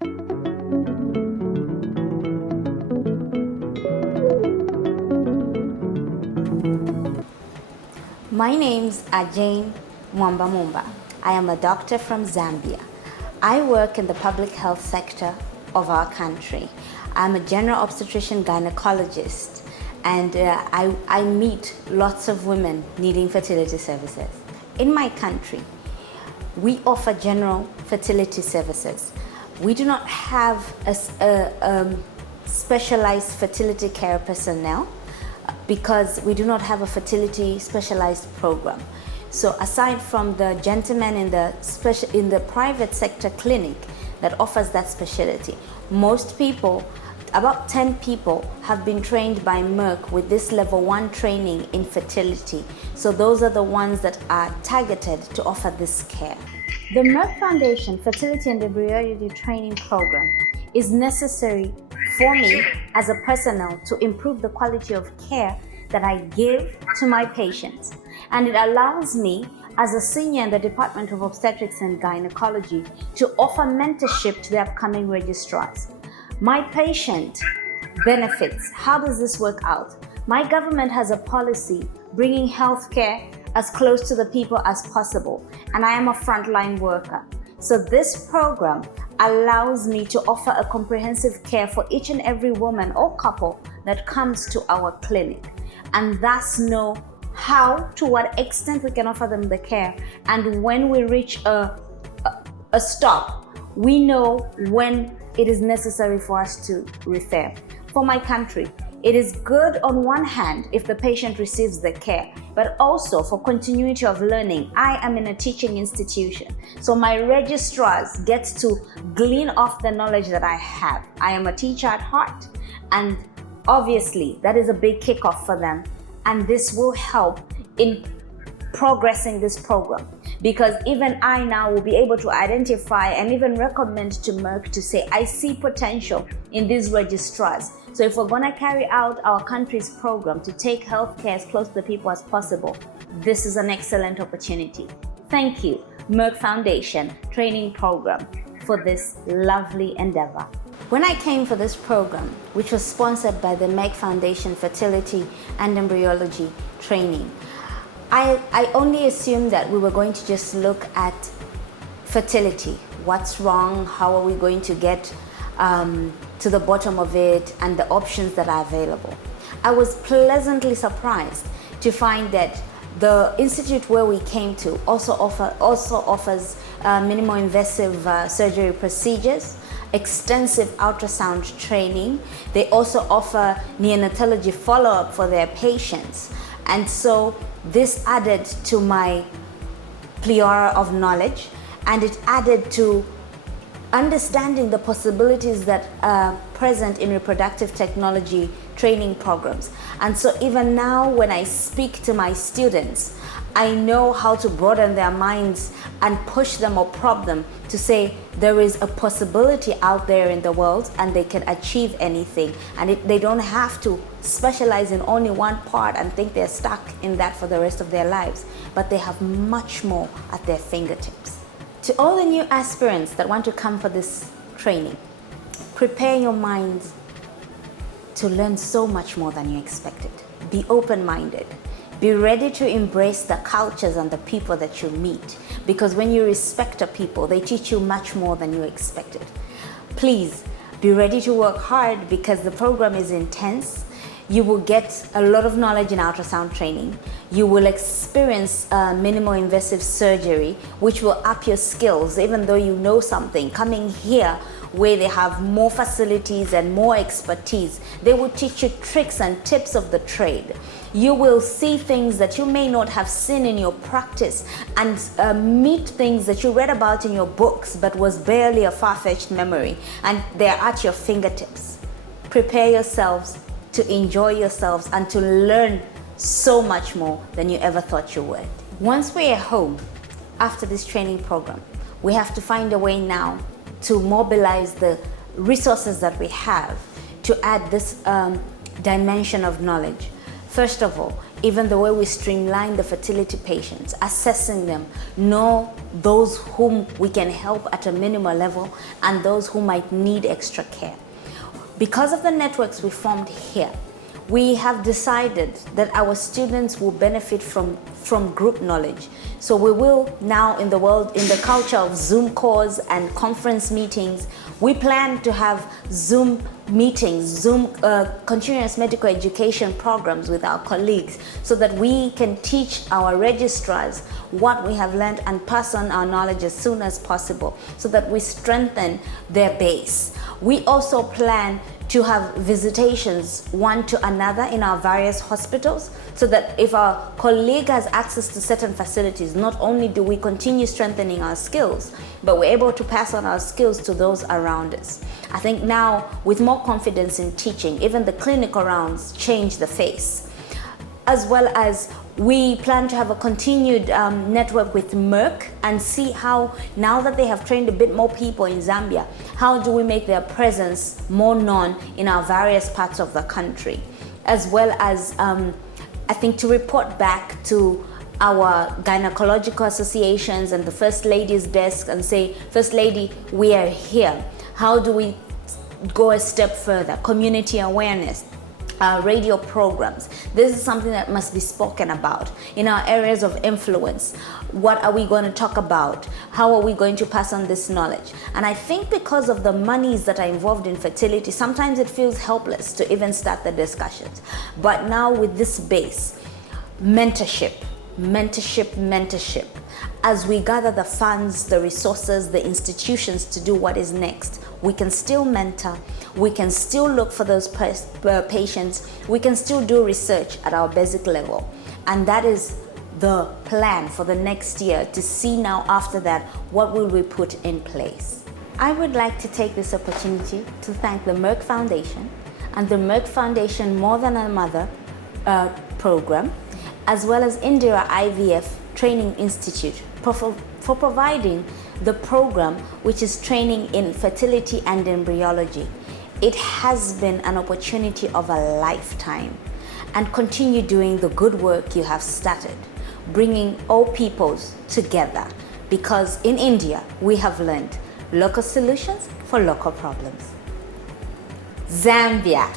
My name's H.E Mwamba Mumba. I am a doctor from Zambia. I work in the public health sector of our country. I'm a general obstetrician gynecologist, and I meet lots of women needing fertility services. In my country, we offer general fertility services. We do not have a specialized fertility care personnel because we do not have a fertility specialized program. So aside from the gentleman in the private sector clinic that offers that specialty, most people, about 10 people, have been trained by Merck with this level 1 training in fertility. So those are the ones that are targeted to offer this care. The Merck Foundation Fertility and Embryology Training Program is necessary for me as a personnel to improve the quality of care that I give to my patients. And it allows me as a senior in the Department of Obstetrics and Gynecology to offer mentorship to the upcoming registrars. My patient benefits, how does this work out? My government has a policy bringing healthcare as close to the people as possible, and I am a frontline worker. So this program allows me to offer a comprehensive care for each and every woman or couple that comes to our clinic, and thus know how, to what extent we can offer them the care, and when we reach a stop, we know when it is necessary for us to refer. For my country, it is good on one hand if the patient receives the care, but also for continuity of learning. I am in a teaching institution, so my registrars get to glean off the knowledge that I have. I am a teacher at heart, and obviously that is a big kickoff for them, and this will help in progressing this program, because even I now will be able to identify and even recommend to Merck to say, I see potential in these registrars. So if we're going to carry out our country's program to take healthcare as close to the people as possible, this is an excellent opportunity. Thank you, Merck Foundation Training Program, for this lovely endeavor. When I came for this program, which was sponsored by the Merck Foundation Fertility and Embryology Training, I only assumed that we were going to just look at fertility. What's wrong? How are we going to get to the bottom of it, and the options that are available? I was pleasantly surprised to find that the institute where we came to also offers minimal invasive surgery procedures, extensive ultrasound training. They also offer neonatology follow-up for their patients. And so this added to my plethora of knowledge, and it added to understanding the possibilities that are present in reproductive technology training programs. And so even now when I speak to my students, I know how to broaden their minds and push them or prod them to say there is a possibility out there in the world and they can achieve anything, and they don't have to specialize in only one part and think they're stuck in that for the rest of their lives, but they have much more at their fingertips. To all the new aspirants that want to come for this training, prepare your minds to learn so much more than you expected. Be open-minded. Be ready to embrace the cultures and the people that you meet, because when you respect a people, they teach you much more than you expected. Please be ready to work hard, because the program is intense. You will get a lot of knowledge in ultrasound training. You will experience minimal invasive surgery, which will up your skills, even though you know something. Coming here, where they have more facilities and more expertise, they will teach you tricks and tips of the trade. You will see things that you may not have seen in your practice, and meet things that you read about in your books but was barely a far-fetched memory, and they're at your fingertips. Prepare yourselves to enjoy yourselves and to learn so much more than you ever thought you would. Once we're home after this training program, we have to find a way now to mobilize the resources that we have to add this dimension of knowledge. First of all, even the way we streamline the fertility patients, assessing them, know those whom we can help at a minimal level and those who might need extra care. Because of the networks we formed here, we have decided that our students will benefit from group knowledge. So we will now, in the culture of Zoom calls and conference meetings, we plan to have Zoom meetings, Zoom continuous medical education programs with our colleagues so that we can teach our registrars what we have learned and pass on our knowledge as soon as possible so that we strengthen their base. We also plan to have visitations one to another in our various hospitals so that if our colleague has access to certain facilities, not only do we continue strengthening our skills, but we're able to pass on our skills to those around us. I think now, with more confidence in teaching, even the clinical rounds change the face. As well as we plan to have a continued network with Merck and see how, now that they have trained a bit more people in Zambia, how do we make their presence more known in our various parts of the country? As well as, I think, to report back to our gynecological associations and the First Lady's desk and say, First Lady, we are here. How do we go a step further? Community awareness. Radio programs. This is something that must be spoken about. In our areas of influence, what are we going to talk about? How are we going to pass on this knowledge? And I think because of the monies that are involved in fertility, sometimes it feels helpless to even start the discussions. But now with this base, mentorship, as we gather the funds, the resources, the institutions to do what is next, we can still mentor, we can still look for those patients, we can still do research at our basic level. And that is the plan for the next year, to see now after that, what will we put in place. I would like to take this opportunity to thank the Merck Foundation and the Merck Foundation More Than a Mother program, as well as Indira IVF Training Institute for providing the program, which is training in fertility and embryology. It has been an opportunity of a lifetime, and continue doing the good work you have started, bringing all peoples together, because in India we have learned local solutions for local problems. Zambia.